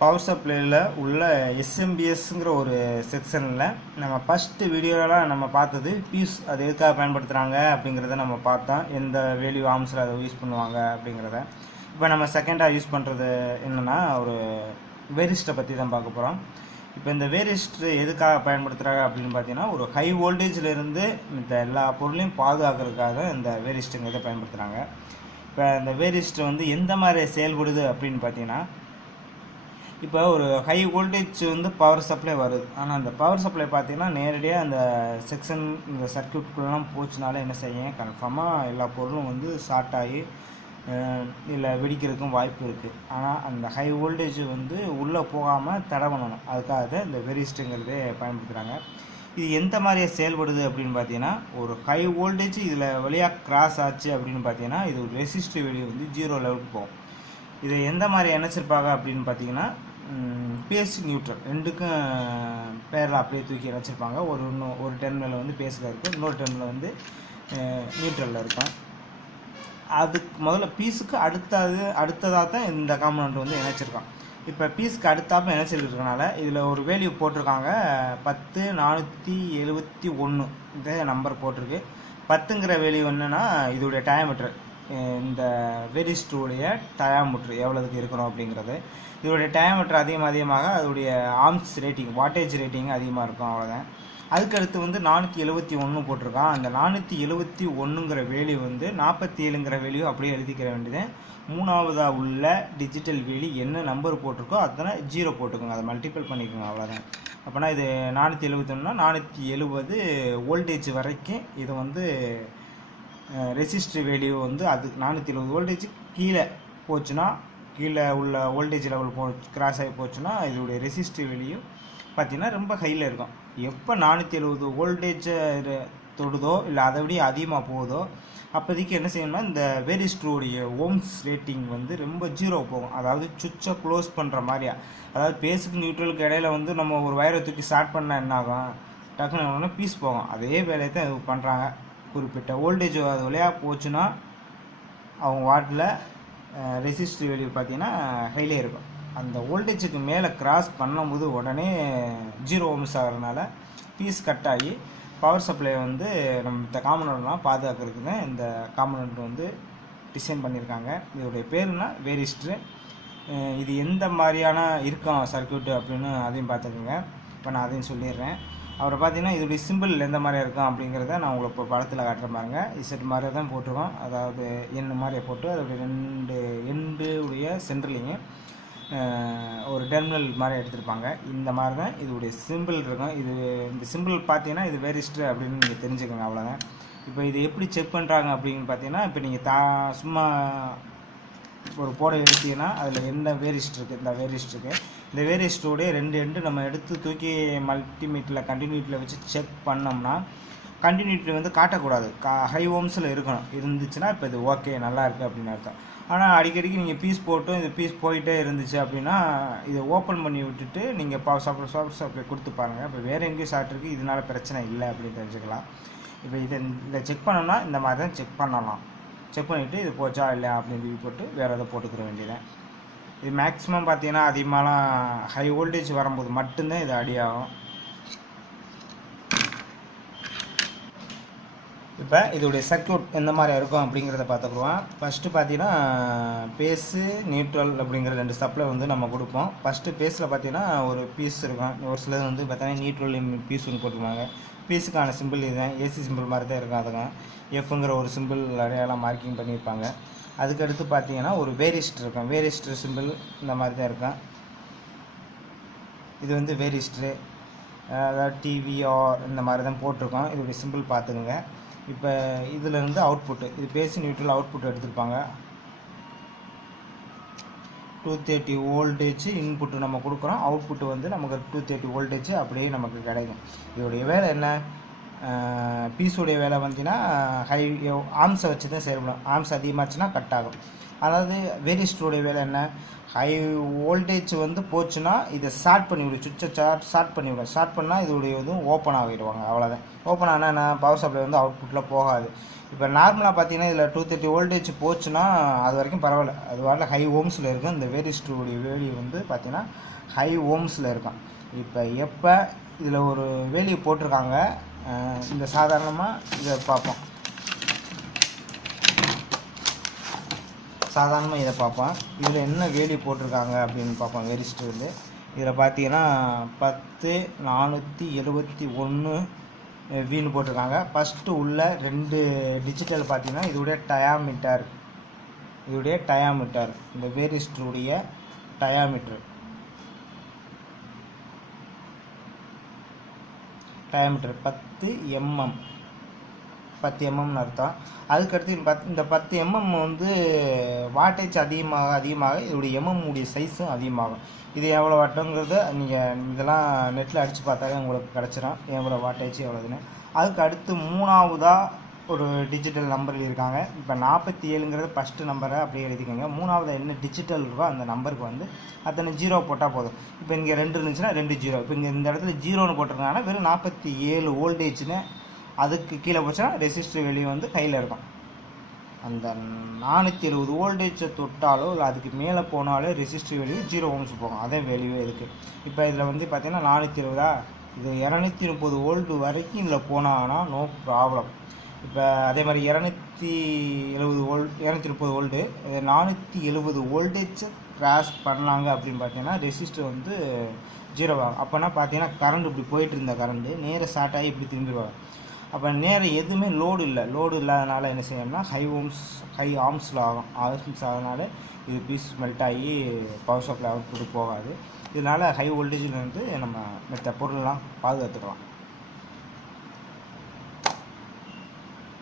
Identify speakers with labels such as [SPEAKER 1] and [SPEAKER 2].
[SPEAKER 1] Power சப்ளையில் உள்ள எஸ்எம்பிஎஸ்ங்கிற ஒரு செக்ஷனில் நம்ம ஃபஸ்ட்டு வீடியோலாம் நம்ம பார்த்தது பீஸ் அது எதுக்காக பயன்படுத்துகிறாங்க அப்படிங்கிறத நம்ம பார்த்தோம் எந்த வேல்யூ ஆர்ம்ஸில் அதை யூஸ் பண்ணுவாங்க அப்படிங்கிறத. இப்போ நம்ம செகண்டாக யூஸ் பண்ணுறது என்னென்னா ஒரு வேரிஸ்ட்டை பற்றி தான் பார்க்க போகிறோம் இப்போ இந்த வேரிஸ்ட்டு எதுக்காக பயன்படுத்துகிறாங்க அப்படின்னு பார்த்தீங்கன்னா ஒரு ஹை வோல்டேஜ்லேருந்து இந்த எல்லா பொருளையும் பாதுகாக்கிறதுக்காக இந்த வேரிஸ்ட்டுங்கிறத பயன்படுத்துகிறாங்க இப்போ இந்த வேரிஸ்ட் வந்து எந்த மாதிரி செயல்படுது அப்படின்னு பார்த்தீங்கன்னா இப்போ ஒரு ஹை வோல்டேஜ் வந்து பவர் சப்ளை வருது. ஆனால் அந்த பவர் சப்ளை பார்த்தீங்கன்னா நேரடியாக அந்த செக்ஷன் இந்த சர்க்கியூட்குள்ளெலாம் போச்சுனால என்ன செய்யும்? கன்ஃபார்மாக எல்லா பொருளும் வந்து ஷார்ட் ஆகி இல்லை வெடிக்கிறதுக்கும் வாய்ப்பு இருக்குது ஆனால் அந்த ஹை வோல்டேஜ் வந்து உள்ளே போகாமல் தடை பண்ணணும் அதுக்காக தான் இந்த வெரிஸ்ட்டுங்கிறதே பயன்படுத்துகிறாங்க இது எந்த மாதிரியே செயல்படுது அப்படின்னு பார்த்தீங்கன்னா ஒரு ஹை வோல்டேஜ் இதில் வழியாக கிராஸ் ஆச்சு அப்படின்னு பார்த்தீங்கன்னா இது ஒரு ரெசிஸ்டிவ் வெளியே வந்து ஜீரோ லெவலுக்கு போகும். இதை எந்த மாதிரி இணைச்சிருப்பாங்க அப்படின்னு பார்த்தீங்கன்னா பேஸ் நியூட்ரல் ரெண்டுக்கும் பேரில் அப்படியே தூக்கி இணைச்சிருப்பாங்க. ஒரு இன்னும் ஒரு டெர்மினல் வந்து பேஸில் இருக்கும். இன்னொரு டெர்மினல் வந்து நியூட்ரலில் இருக்கும். அதுக்கு முதல்ல பீஸுக்கு அடுத்தது அடுத்ததாக தான் இந்த காம்பனண்ட் வந்து இணைச்சிருக்கான் இப்போ பீஸ்க்கு அடுத்தாப்புல இணைச்சிருக்கிறதுனால இதில் ஒரு வேல்யூ போட்டிருக்காங்க. பத்து நானூற்றி எழுபத்தி ஒன்று இந்த நம்பர் போட்டிருக்கு. பத்துங்கிற வேல்யூ என்னென்னா இதோடைய டயமீட்டர் இந்த வெரிஸ்டோடைய டயாமீட்ரு எவ்வளோதுக்கு இருக்கணும் அப்படிங்கிறது. இதோடைய டயாமீட்டர் அதிகம் அதிகமாக அதோடைய ஆர்ம்ஸ் ரேட்டிங் வாட்டேஜ் ரேட்டிங் அதிகமாக இருக்கும் அவ்வளோதான் அதுக்கடுத்து வந்து நானூற்றி எழுபத்தி ஒன்று போட்டிருக்கான். அந்த நானூற்றி எழுபத்தி ஒன்றுங்கிற வேல்யூ வந்து நாற்பத்தி ஏழுங்கிற வேல்யூ அப்படியே எழுதிக்கிற வேண்டியது. மூணாவதாக உள்ள டிஜிட்டல் வேலி என்ன நம்பர் போட்டிருக்கோ அதனை ஜீரோ போட்டுக்கோங்க. அதை மல்டிபிள் பண்ணிக்கோங்க அவ்வளோதான் அப்போனா இது நானூற்றி எழுபத்தொன்னா நானூற்றி எழுபது ஓல்டேஜ் வரைக்கும் இது வந்து ரெசிஸ்டர் வேல்யூ வந்து அது நானூற்றி எழுபது வோல்டேஜ் கீழே போச்சுன்னா கீழே உள்ள வோல்டேஜ் லெவல் போ கிராஸ் ஆகி போச்சுன்னா இதோடைய ரெசிஸ்டிவ் வேல்யூ பார்த்தீங்கன்னா ரொம்ப ஹையில் இருக்கும். எப்போ நானூற்றி எழுபது வோல்டேஜை தொடுதோ இல்லை அதை விட அதிகமாக போகுதோ அப்போதைக்கு என்ன செய்யணும்னா இந்த வேரிஸ்ட்ரோடைய ஓம்ஸ் ரேட்டிங் வந்து ரொம்ப ஜீரோ போகும். அதாவது சுவிட்சை க்ளோஸ் பண்ணுற மாதிரியா. அதாவது பேஸுக்கு நியூட்ரலுக்கு இடையில வந்து நம்ம ஒரு வயரை தூக்கி ஸ்டார்ட் பண்ணால் என்ன ஆகும்? டக்குன்னு பீஸ் போகும். அதே வேலையை தான் பண்ணுறாங்க குறிப்பிட்ட வோல்டேஜ் அது வழியாக போச்சுன்னா அவங்க வாட்டில் ரெசிஸ்டர் வேல்யூ பார்த்தீங்கன்னா ஹைலே இருக்கும். அந்த வோல்டேஜுக்கு மேலே கிராஸ் பண்ணும்போது உடனே ஜீரோ ஓம்ஸ் ஆகிறதுனால பீஸ் கட் ஆகி பவர் சப்ளை வந்து நம்ம இந்த காம்பனண்ட்லாம் பாதுகாக்கிறதுக்கு தான் இந்த காம்பனண்ட் வந்து டிசைன் பண்ணியிருக்காங்க இதோடைய பேருனா வேரிஸ்ட்ரு இது எந்த மாதிரியான இருக்கும் சர்க்கியூட்டு அப்படின்னு அதையும் பார்த்துக்கோங்க. இப்போ நான் அதையும் சொல்லிடுறேன். அவரை பார்த்தீங்கன்னா இதோடைய சிம்பிள் எந்த மாதிரி இருக்கும் அப்படிங்கிறத நான் உங்களுக்கு இப்போ படத்தில் காட்டுற பாருங்க. இசட் மாதிரி தான் போட்டிருக்கோம். அதாவது எண் மாதிரியே போட்டு அதோடைய ரெண்டு எண்டு உடைய சென்ட்ரலிங்க ஒரு டெர்மினல் மாதிரி எடுத்திருப்பாங்க. இந்த மாதிரி தான் இதோடைய சிம்பிள் இருக்கும். இது இந்த சிம்பிள் பார்த்தீங்கன்னா இது வேரிஸ்ட்ரு அப்படின்னு நீங்கள் தெரிஞ்சுக்கோங்க அவ்வளோதான் இப்போ இது எப்படி செக் பண்ணுறாங்க அப்படின்னு பார்த்தீங்கன்னா இப்போ நீங்கள் தா சும்மா ஒரு போட எடுத்தீங்கன்னா அதில் என்ன வேரிஸ்ட் இருக்குது இந்த வேரிஸ்ட் இருக்குது இந்த வேரிஸ்டோடைய ரெண்டு எண்டு நம்ம எடுத்து தூக்கி மல்டிமீட்டரில் கண்டினியூட்டியில் வச்சு செக் பண்ணோம்னா கண்டினியூட்டி வந்து காட்டக்கூடாது. கா ஹை ஓம்ஸில் இருக்கணும். இருந்துச்சுன்னா இப்போ இது ஓகே நல்லா இருக்குது அப்படின்னு அர்த்தம். ஆனால் அடிக்கடிக்கு நீங்கள் பீஸ் போட்டும் இது பீஸ் போயிட்டே இருந்துச்சு அப்படின்னா இதை ஓப்பன் பண்ணி விட்டுட்டு நீங்கள் பா சாப்பிட சாப்பிட சாப்பிட கொடுத்து பாருங்கள் இப்போ வேறு எங்கேயும் ஷார்ட் இருக்குது இதனால் பிரச்சனை இல்லை அப்படின்னு தெரிஞ்சுக்கலாம். இப்போ இதை இதை செக் பண்ணோம்னா இந்த மாதிரி தான் செக் பண்ணலாம். செக் பண்ணிவிட்டு இது போச்சா இல்லையா அப்படின்னு சொல்லி போட்டு வேறு எதை போட்டுக்கிற வேண்டியதான் இது மேக்ஸிமம் பார்த்தீங்கன்னா அதிகமாகலாம் ஹை வோல்டேஜ் வரும்போது மட்டும்தான் இது அடி இப்போ இதோடைய சர்க்கியூட் எந்த மாதிரி இருக்கும் அப்படிங்கிறத பார்த்துக்குருவோம். ஃபஸ்ட்டு பார்த்தீங்கன்னா பேஸு நியூட்ரல் அப்படிங்கிற ரெண்டு சப்ளை வந்து நம்ம கொடுப்போம். ஃபஸ்ட்டு பேஸில் பார்த்தீங்கன்னா ஒரு பீஸ் இருக்கும். ஒரு சிலது வந்து பார்த்தீங்கன்னா நியூட்ரல் பீஸ் ஒன்று போட்டுருவாங்க பீஸுக்கான சிம்பிள் இதுதான் ஏசி சிம்பிள் மாதிரி தான் இருக்கும் அதுங்க எஃப்ங்கிற ஒரு சிம்பிள் அடையாளம் மார்க்கிங் பண்ணியிருப்பாங்க. அதுக்கடுத்து பார்த்தீங்கன்னா ஒரு வேரிஸ்டர் இருக்கும். வேரிஸ்டர் சிம்பிள் இந்த மாதிரி தான் இருக்கும். இது வந்து வேரிஸ்டரு அதாவது டிவிஆர் இந்த மாதிரி தான் போட்டிருக்கோம். இதோடைய சிம்பிள் பார்த்துக்குங்க. இப்போ இதில் இருந்து அவுட்புட்டு இது பேசி நியூட்ரல் அவுட்புட் எடுத்திருப்பாங்க. டூ தேர்ட்டி வோல்டேஜ் இன்புட்டு நம்ம கொடுக்குறோம். அவுட்புட்டு வந்து நமக்கு டூ தேர்ட்டி வோல்டேஜ் அப்படியே நமக்கு கிடைக்கும். இதோடைய வேலை என்ன? பீஸுடைய வேலை வந்தீங்கன்னா ஹை ஆர்ம்ஸை வச்சு தான் செயல்படும். ஆர்ம்ஸ் அதிகமாச்சுன்னா கட் ஆகும். அதாவது வேரிஸ்டருடைய வேலை என்ன? ஹை வோல்டேஜ் வந்து போச்சுன்னா இதை ஷார்ட் பண்ணிவிடும் சுவிட்சை சார்ட் ஷார்ட் பண்ணிவிடும் ஷார்ட் பண்ணால் இதோடைய இதுவும் ஓப்பன் ஆகிடுவாங்க. அவ்வளோதான் ஓப்பன் ஆனால் என்ன? பவர் சப்ளை வந்து அவுட்புட்டில் போகாது. இப்போ நார்மலாக பார்த்தீங்கன்னா இதில் டூ தேர்ட்டி வோல்டேஜ் போச்சுன்னா அது வரைக்கும் பரவாயில்ல. அது வரல. ஹை ஓம்ஸில் இருக்கும் இந்த வேரிஸ்டருடைய வேலி வந்து பார்த்தீங்கன்னா ஹை ஓம்ஸில் இருக்கும் இப்போ எப்போ இதில் ஒரு வேலி போட்டிருக்காங்க இந்த சாதாரணமாக இதை பார்ப்போம். சாதாரணமாக இதை பார்ப்போம். இதில் என்ன வேலி போட்டிருக்காங்க அப்படின்னு பார்ப்போம். வெரிஸ்ட்டு வந்து இதில் பார்த்தீங்கன்னா பத்து நானூற்றி எழுபத்தி ஒன்று வீண் போட்டிருக்காங்க. ஃபஸ்ட்டு உள்ள ரெண்டு டிஜிட்டல் பார்த்தீங்கன்னா இதோடைய டயாமீட்டர் இதோடைய டயாமீட்டர் இந்த வேரிஸ்டருடைய டயாமீட்டர் டயாமீட்டர் பத்து எம்எம் பத்து எம்எம்னு அர்த்தம். அதுக்கடுத்து இந்த பத் இந்த பத்து எம்எம் வந்து வாட்டேஜ் அதிகமாக அதிகமாக இதோடைய எம்எம் உடைய சைஸும் அதிகமாகும். இது எவ்வளோ வாட்டங்கிறது நீங்கள் இதெல்லாம் நெட்டில் அடித்து பார்த்தாலே உங்களுக்கு கிடச்சிரும். எவ்வளோ வாட்டேஜ் எவ்வளோதுன்னு அதுக்கு அடுத்து மூணாவதாக ஒரு டிஜிட்டல் நம்பர் இருக்காங்க இப்போ நாற்பத்தி ஏழுங்கிறது ஃபஸ்ட்டு நம்பரை அப்படியே எழுதிக்கோங்க. மூணாவது என்ன டிஜிட்டல் இருக்கோ அந்த நம்பருக்கு வந்து அத்தனை ஜீரோ போட்டால் போதும். இப்போ இங்கே ரெண்டு இருந்துச்சுன்னா ரெண்டு ஜீரோ இப்போ இங்கே இந்த இடத்துல ஜீரோன்னு போட்டிருக்காங்கன்னா வெறும் நாற்பத்தி ஏழு ஓல்டேஜ்னு அதுக்கு கீழே போச்சுன்னா ரெசிஸ்டர் வெளியே வந்து கையில் இருக்கும். அந்த நானூற்றி இருபது வோல்டேஜை தொட்டாலோ இல்லை அதுக்கு மேலே போனாலே ரெசிஸ்டர் வெளியே ஜீரோ ஓம்ஸ் போகும். அதே வெளியே இருக்குது இப்போ இதில் வந்து பார்த்தீங்கன்னா நானூற்றி இருபதா இது இரநூத்தி முப்பது வோல்ட் வரைக்கும் இதில் போனாங்கன்னா நோ ப்ராப்ளம் இப்போ அதே மாதிரி இரநூத்தி எழுபது வோல்ட் இரநூத்தி முப்பது வோல்ட்டு நானூற்றி எழுபது வோல்டேஜ் கிராஸ் பண்ணாங்க அப்படின்னு பார்த்தீங்கன்னா ரெசிஸ்டர் வந்து ஜீரோ ஆகும். அப்போனா பார்த்தீங்கன்னா கரண்ட் இப்படி போயிட்டு இருந்த கரண்ட்டு நேராக ஸ்டார்ட் ஆகி இப்படி திரும்பிடுவாங்க. அப்போ நேரம் எதுவுமே லோடு இல்லை. லோடு இல்லாதனால என்ன செய்யணும்னா ஹை ஓம்ஸ் ஹை ஆர்ம்ஸில் ஆகும். ஆர்ம்ஸ் ஆகிறதுனால இது பீஸ் மெல்ட் ஆகி பவர் சப்ளை அவுட்புட் போகாது. இதனால் ஹை வோல்டேஜில் வந்து நம்ம மற்ற பொருள்லாம் பாதுகாத்துக்கலாம்.